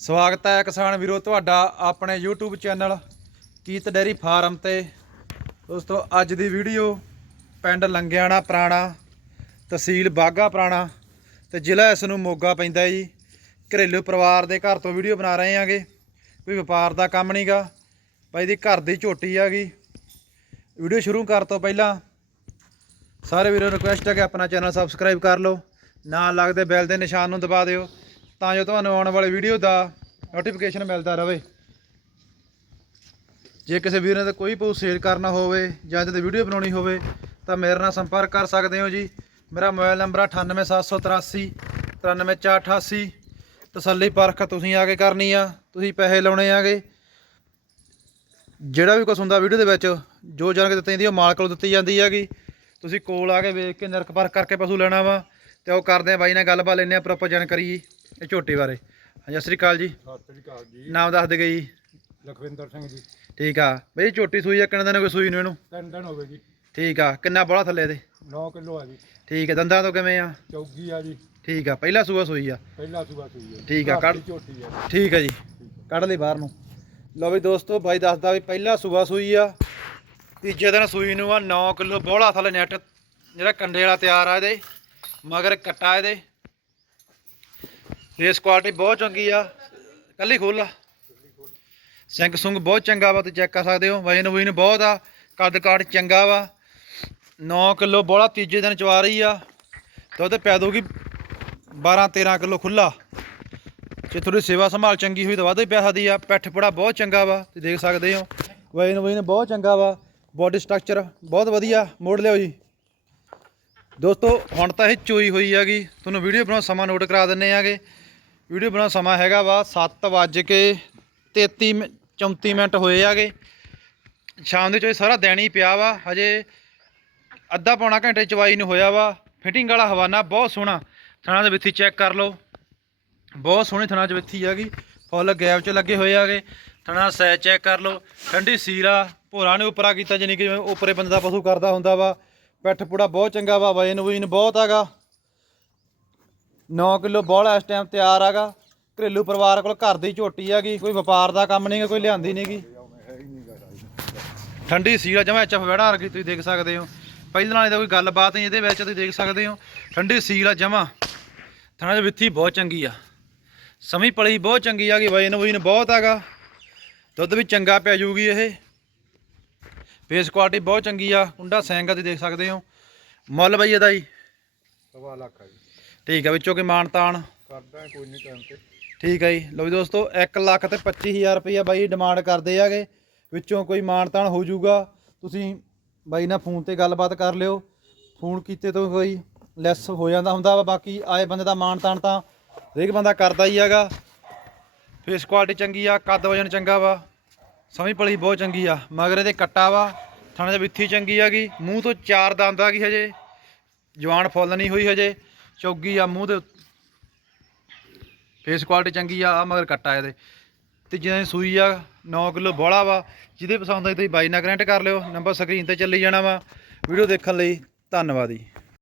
ਸਵਾਗਤ ਹੈ ਕਿਸਾਨ ਵੀਰੋ, ਤੁਹਾਡਾ ਆਪਣੇ YouTube ਚੈਨਲ ਕੀਤ ਡੈਰੀ ਫਾਰਮ ਤੇ। ਦੋਸਤੋ, ਅੱਜ ਦੀ ਵੀਡੀਓ ਪਿੰਡ ਲੰਗਿਆਣਾ ਪੁਰਾਣਾ, ਤਹਿਸੀਲ ਬਾਗਾ ਪੁਰਾਣਾ ਤੇ ਜ਼ਿਲ੍ਹਾ ਇਸ ਨੂੰ ਮੋਗਾ ਪੈਂਦਾ ਜੀ। ਘਰੇਲੂ ਪਰਿਵਾਰ ਦੇ ਘਰ ਤੋਂ ਵੀਡੀਓ ਬਣਾ ਰਹੇ ਆਂਗੇ ਕੋਈ ਵਪਾਰ ਦਾ ਕੰਮ ਨਹੀਂਗਾ ਭਾਈ ਦੀ ਘਰ ਦੀ ਝੋਟੀ ਆਗੀ ਵੀਡੀਓ ਸ਼ੁਰੂ ਕਰਨ ਤੋਂ ਪਹਿਲਾਂ ਸਾਰੇ ਵੀਰੋ ਰਿਕੁਐਸਟ ਹੈ ਕਿ ਆਪਣਾ ਚੈਨਲ ਸਬਸਕ੍ਰਾਈਬ ਕਰ ਲਓ, ਨਾਲ ਲੱਗਦੇ ਬੈਲ ਦੇ ਨਿਸ਼ਾਨ ਨੂੰ ਦਬਾ ਦਿਓ। ਤਾਂ ਜੋ ਤੁਹਾਨੂੰ ਆਉਣ ਵਾਲੇ ਵੀਡੀਓ ਦਾ ਨੋਟੀਫਿਕੇਸ਼ਨ ਮਿਲਦਾ ਰਹੇ। ਜੇ ਕਿਸੇ ਵੀਰ ਨੇ ਕੋਈ ਪੋਸਟ ਸ਼ੇਅਰ ਕਰਨਾ ਹੋਵੇ ਜਾਂ ਤੇ ਵੀਡੀਓ ਬਣਾਉਣੀ ਹੋਵੇ, ਤਾਂ ਮੇਰੇ ਨਾਲ ਸੰਪਰਕ ਕਰ ਸਕਦੇ ਹੋ ਜੀ। ਮੇਰਾ ਮੋਬਾਈਲ ਨੰਬਰ 98783 93488 ਤਸੱਲੀ ਪਰਖ ਤੁਸੀਂ ਆ ਕੇ ਕਰਨੀ ਆ, ਤੁਸੀਂ ਪੈਸੇ ਲਾਉਣੇ ਆਗੇ। ਜਿਹੜਾ ਵੀ ਕੁਛ ਹੁੰਦਾ ਵੀਡੀਓ ਦੇ ਵਿੱਚ, ਜੋ ਜਾਣਕਾਰੀ ਦਿੱਤੀ ਜਾਂਦੀ ਉਹ ਮਾਲਕ ਕੋਲ ਦਿੱਤੀ ਜਾਂਦੀ ਹੈਗੀ। ਤੁਸੀਂ ਕੋਲ ਆ ਕੇ ਵੇਖ ਕੇ ਨਿਰਖ ਪਰਖ ਕਰਕੇ ਪਸ਼ੂ ਲੈਣਾ ਵਾ, ਤੇ ਉਹ ਕਰਦੇ ਆ ਬਾਈ ਨਾਲ ਗੱਲਬਾਤ ਲੈਣੇ ਆ ਪ੍ਰੋਪਰ ਜਾਣਕਾਰੀ ਜੀ। ਇਹ ਝੋਟੀ ਬਾਰੇ। ਹਾਂਜੀ ਸਤਿ ਸ੍ਰੀ ਅਕਾਲ ਜੀ। ਸਤਿ ਸ੍ਰੀ ਅਕਾਲ ਜੀ। ਨਾਮ ਦੱਸ ਦੇ ਜੀ। ਲਖਵਿੰਦਰ ਸਿੰਘ ਜੀ। ਠੀਕ ਆ। ਬਈ ਝੋਟੀ ਸੂਈ ਆ ਕਿੰਨੇ ਦਿਨ ਹੋ ਗਏ ਸੂਈ ਨੂੰ ਇਹਨੂੰ? ਤਿੰਨ ਦਿਨ ਹੋ ਗਏ ਜੀ। ਠੀਕ ਆ। ਕਿੰਨਾ ਬੋਲਾ ਥੱਲੇ ਇਹਦੇ? 9 ਕਿਲੋ ਆ ਜੀ। ਠੀਕ ਆ। ਦੰਦਾਂ ਤੋਂ ਕਿਵੇਂ ਆ? ਚੌਗੀ ਆ ਜੀ। ਠੀਕ ਆ। ਪਹਿਲਾ ਸੂਆ ਸੂਈ ਆ। ਪਹਿਲਾ ਸੂਆ ਸੂਈ ਹੈ ਠੀਕ ਆ, ਕੱਢ- ਝੋਟੀ ਆ ਠੀਕ ਆ ਜੀ। ਕੱਢ ਲਈ ਬਾਹਰ ਨੂੰ। ਲਓ ਵੀ ਦੋਸਤੋ ਬਾਈ ਦੱਸਦਾ ਵੀ ਪਹਿਲਾ ਸੂਆ ਸੂਈ ਆ। ਤੀਜੇ ਦਿਨ ਸੂਈ ਨੂੰ ਆ। 9 ਕਿਲੋ ਬੋਲਾ ਥੱਲੇ ਨੈਟ ਜਿਹੜਾ ਕੰਡੇ ਵਾਲਾ ਤਿਆਰ ਆ ਇਹਦੇ। ਮਗਰ ਕੱਟਾ ਇਹਦੇ। ਫੇਸ ਕੁਆਲਿਟੀ ਬਹੁਤ ਚੰਗੀ ਆ। ਕੱਲੀ ਖੋਲ ਆ ਸਿੰਘ ਸੁੰਗ ਬਹੁਤ ਚੰਗਾ ਵਾ, ਤੁਸੀਂ ਚੈੱਕ ਕਰ ਸਕਦੇ ਹੋ। ਵਜਨ ਵਜਨ ਬਹੁਤ ਆ, ਕੱਦ ਕਾਠ ਚੰਗਾ ਵਾ। 9 ਕਿਲੋ ਬੋਲਾ ਤੀਜੇ ਦਿਨ ਚਵਾ ਰਹੀ ਆ। ਦੁੱਧ ਪੈ ਦੂਗੀ 12 13 ਕਿਲੋ ਖੁੱਲਾ ਜੇ ਥੋੜੀ ਸੇਵਾ ਸੰਭਾਲ ਚੰਗੀ ਹੋਈ ਤਾਂ ਵਾਧਾ ਹੀ ਪਿਆ ਸਕਦੀ ਆ। ਪਿੱਠ ਪੜਾ ਬਹੁਤ ਚੰਗਾ ਵਾ, ਤੁਸੀਂ ਦੇਖ ਸਕਦੇ ਹੋ। ਵਜਨ ਵਜਨ ਬਹੁਤ ਚੰਗਾ ਵਾ। ਬਾਡੀ ਸਟਰਕਚਰ ਬਹੁਤ ਵਧੀਆ। ਮੋੜ ਲਿਓ ਜੀ। ਦੋਸਤੋ, ਹੁਣ ਤਾਂ ਇਹ ਚੋਈ ਹੋਈ ਹੈਗੀ। ਤੁਹਾਨੂੰ ਵੀਡੀਓ ਬਣਾਉਣ ਸਮਾਂ ਨੋਟ ਕਰਾ ਦਿੰਨੇ ਆਗੇ ਵੀਡੀਓ ਬਣਾਉਣ ਸਮਾਂ ਹੈਗਾ ਵਾ 7 ਵੱਜ ਕੇ 33 ਮਿੰ- 34 ਮਿੰਟ ਹੋਏ ਆਗੇ। ਸ਼ਾਮ ਦੇ ਚੋਈ ਸਾਰਾ ਦਿਨ ਹੀ ਪਿਆ ਵਾ, ਹਜੇ ਅੱਧਾ ਪੌਣਾ ਘੰਟੇ ਚਵਾਈ ਨੂੰ ਹੋਇਆ ਵਾ। ਫਿਟਿੰਗ ਵਾਲਾ ਹਵਾਨਾ ਬਹੁਤ ਸੋਹਣਾ, ਥਣਾ ਦੇ ਵਿੱਥੀ ਚੈੱਕ ਕਰ ਲਓ। ਬਹੁਤ ਸੋਹਣੇ ਥਣਾ ਚ ਵਿੱਥੀ ਹੈਗੀ ਫੁੱਲ ਗੈਪ ਚ ਲੱਗੇ ਹੋਏ ਆਗੇ। ਥਣਾ ਸੈ ਚੈੱਕ ਕਰ ਲਓ, ਠੰਡੀ ਸੀਰਾ ਭੋਰਾ ਨੇ ਉਪਰਾ ਕੀਤਾ ਜਾਨੀ ਕਿ ਜਿਵੇਂ ਉਪਰੇ ਬੰਦੇ ਦਾ ਪਸ਼ੂ ਕਰਦਾ ਹੁੰਦਾ ਵਾ। ਪਿੱਠ ਪੂੜਾ ਬਹੁਤ ਚੰਗਾ ਵਾ ਵਜਨ ਵਜਨ ਬਹੁਤ ਹੈਗਾ 9 ਕਿਲੋ ਬੋਲ ਇਸ ਟਾਈਮ ਤਿਆਰ ਹੈਗਾ। ਘਰੇਲੂ ਪਰਿਵਾਰ ਕੋਲ ਘਰ ਦੀ ਝੋਟੀ ਹੈਗੀ ਕੋਈ ਵਪਾਰ ਦਾ ਕੰਮ ਨਹੀਂਗਾ ਕੋਈ ਲਿਆਂਦੀ ਨਹੀਂਗੀ ਠੰਡੀ ਸੀਰਾ ਜਮਾ ਐਚਐਫ ਵੜਾ ਰਗੀ ਤੁਸੀਂ ਦੇਖ ਸਕਦੇ ਹੋ। ਪਹਿਲਾਂ ਨਾਲੇ ਤਾਂ ਕੋਈ ਗੱਲਬਾਤ ਨਹੀਂ ਇਹਦੇ ਵਿੱਚ ਤੁਸੀਂ ਦੇਖ ਸਕਦੇ ਹੋ। ਠੰਡੀ ਸੀਲ ਆ ਜਮਾ। ਥਣਾ ਦੇ ਵਿੱਥੀ ਬਹੁਤ ਚੰਗੀ ਆ। ਸਮੀ ਪਲੀ ਬਹੁਤ ਚੰਗੀ ਆ ਗਈ ਵਜਨ ਵਜਨ ਬਹੁਤ ਹੈਗਾ। ਦੁੱਧ ਵੀ ਚੰਗਾ ਪੈ ਜੂਗੀ ਇਹ। ਫੇਸ ਕੁਆਲਿਟੀ ਬਹੁਤ ਚੰਗੀ ਆ। ਕੁੰਡਾ ਸੈਂਗਾ ਤੁਸੀਂ ਦੇਖ ਸਕਦੇ ਹੋ। ਮੁੱਲ ਬਈ ਇਹਦਾ ਜੀ। ਸਵਾ ਲੱਖ ਆ ਜੀ। ਠੀਕ ਆ ਵਿੱਚੋਂ ਕੋਈ ਮਾਨ ਤਾਨ ਕਰਦਾ ਕੋਈ ਨਹੀਂ ਟਾਈਮ ਤੇ। ਠੀਕ ਹੈ ਜੀ। ਲਓ ਵੀ ਦੋਸਤੋ 1 ਲੱਖ ਤੇ 25000 ਰੁਪਈਆ ਬਾਈ ਡਿਮਾਂਡ ਕਰਦੇ ਆਗੇ। ਵਿੱਚੋਂ ਕੋਈ ਮਾਨਤਾਨ ਹੋ ਜਾਊਗਾ ਤੁਸੀਂ ਬਾਈ ਨਾਲ ਫੋਨ ਤੇ ਗੱਲਬਾਤ ਕਰ ਲਿਓ। ਫੋਨ ਕੀਤੇ ਤੋਂ ਕੋਈ ਲੈਸ ਹੋ ਜਾਂਦਾ ਹੁੰਦਾ ਵਾ ਬਾਕੀ ਆਏ ਬੰਦੇ ਦਾ ਮਾਨਤਾਨ ਤਾਂ ਹਰੇਕ ਬੰਦਾ ਕਰਦਾ ਹੀ ਹੈਗਾ। ਫੇਸ ਕੁਆਲਿਟੀ ਚੰਗੀ ਆ ਕੱਦ ਵਜਨ ਚੰਗਾ ਵਾ ਸਮਝ ਪਲੀ ਬਹੁਤ ਚੰਗੀ ਆ ਮਗਰ ਇਹਦੇ ਕੱਟਾ ਵਾ ਥਾਣੇ ਦੇ ਵਿੱਥੀ ਚੰਗੀ ਆਗੀ ਮੂੰਹ ਤੋਂ ਚਾਰ ਦੰਦ ਆ ਗਈ ਹਜੇ ਜਵਾਨ ਫੁੱਲ ਨਹੀਂ ਹੋਈ ਹਜੇ। ਚੌਗੀ ਆ ਮੂੰਹ ਦੇ ਫੇਸ ਕੁਆਲਿਟੀ ਚੰਗੀ ਆ ਆ ਮਗਰ ਕੱਟਾ ਇਹਦੇ। ਤੇ ਜਿਵੇਂ ਸੂਈ ਆ 9 ਕਿਲੋ ਬੋਲਾ ਵਾ, ਜਿਹਦੇ ਪਸੰਦ ਆਈ ਤੁਸੀਂ ਬਾਈ ਨਾਲ ਕਨੈਕਟ ਕਰ ਲਿਓ ਨੰਬਰ ਸਕਰੀਨ ਤੇ ਚੱਲੀ ਜਾਣਾ ਵਾ। ਵੀਡੀਓ ਦੇਖਣ ਲਈ ਧੰਨਵਾਦ ਜੀ।